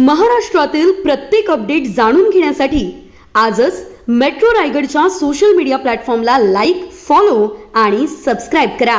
महाराष्ट्रातील प्रत्येक अपडेट जाणून घेण्यासाठी आजच मेट्रो रायगडच्या सोशल मीडिया प्लॅटफॉर्मला लाईक फॉलो आणि सबस्क्राईब करा.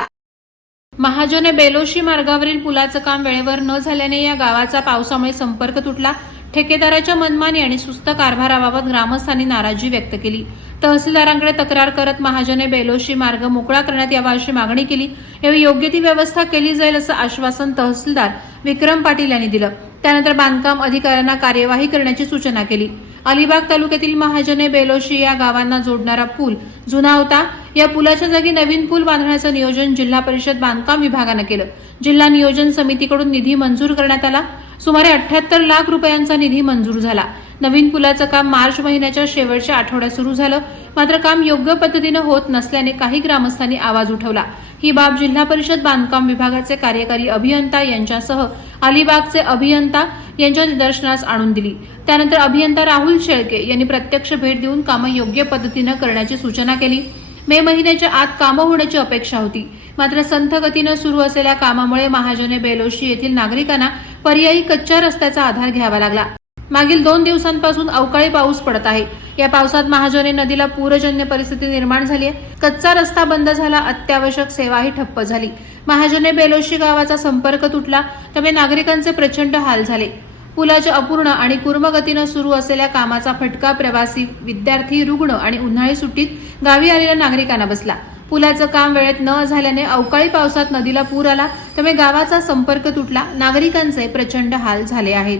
महाजने बेलोशी मार्गावरील पुलाचं काम वेळेवर न झाल्याने या गावाचा पावसामुळे संपर्क तुटला. ठेकेदाराच्या मनमानी आणि सुस्त कारभाराबाबत ग्रामस्थांनी नाराजी व्यक्त केली. तहसीलदारांकडे तक्रार करत महाजने बेलोशी मार्ग मोकळा करण्यात यावा अशी मागणी केली. यावेळी योग्य ती व्यवस्था केली जाईल असं आश्वासन तहसीलदार विक्रम पाटील यांनी दिलं. त्यानंतर बांधकाम अधिकाऱ्यांना कार्यवाही करण्याची सूचना केली. अलिबाग तालुक्यातील महाजने बेलोशी या गावांना जोडणारा पूल जुना होता. या पुलाच्या जागी नवीन पूल बांधण्याचं नियोजन जिल्हा परिषद बांधकाम विभागानं केलं. जिल्हा नियोजन समितीकडून निधी मंजूर करण्यात आला. सुमारे अठ्याहत्तर लाख रुपयांचा निधी मंजूर झाला. नवीन पुलाचं काम मार्च महिन्याच्या शेवटच्या आठवड्यात सुरू झालं. मात्र काम योग्य पद्धतीनं होत नसल्याने काही ग्रामस्थांनी आवाज उठवला. ही बाब जिल्हा परिषद बांधकाम विभागाचे कार्यकारी अभियंता यांच्यासह अलिबागचे अभियंता यांच्या निदर्शनास आणून दिली. त्यानंतर अभियंता राहुल शेळके यांनी प्रत्यक्ष भेट देऊन कामं योग्य पद्धतीनं करण्याची सूचना केली. मे महिन्याच्या आत कामं होण्याची अपेक्षा होती. मात्र संथ गतीनं सुरू असलेल्या कामामुळे महाजने बेलोशी येथील नागरिकांना पर्यायी कच्च्या रस्त्याचा आधार घ्यावा लागला. मागील दोन दिवसांपासून अवकाळी पाऊस पडत आहे. या पावसात महाजने नदीला पूरजन्य परिस्थिती निर्माण झाली आहे. कच्चा रस्ता बंद झाला अत्यावश्यक सेवाही ठप्प झाली. महाजने बेलोशी गावाचा संपर्क तुटला त्यामुळे नागरिकांचे प्रचंड हाल झाले. पुलाच्या अपूर्ण आणि कुर्मगतीनं सुरू असलेल्या कामाचा फटका प्रवासी विद्यार्थी रुग्ण आणि उन्हाळी सुट्टीत गावी आलेल्या नागरिकांना बसला. पुलाचं काम वेळेत न झाल्याने अवकाळी पावसात नदीला पूर आला त्यामुळे गावाचा संपर्क तुटला नागरिकांचे प्रचंड हाल झाले आहेत.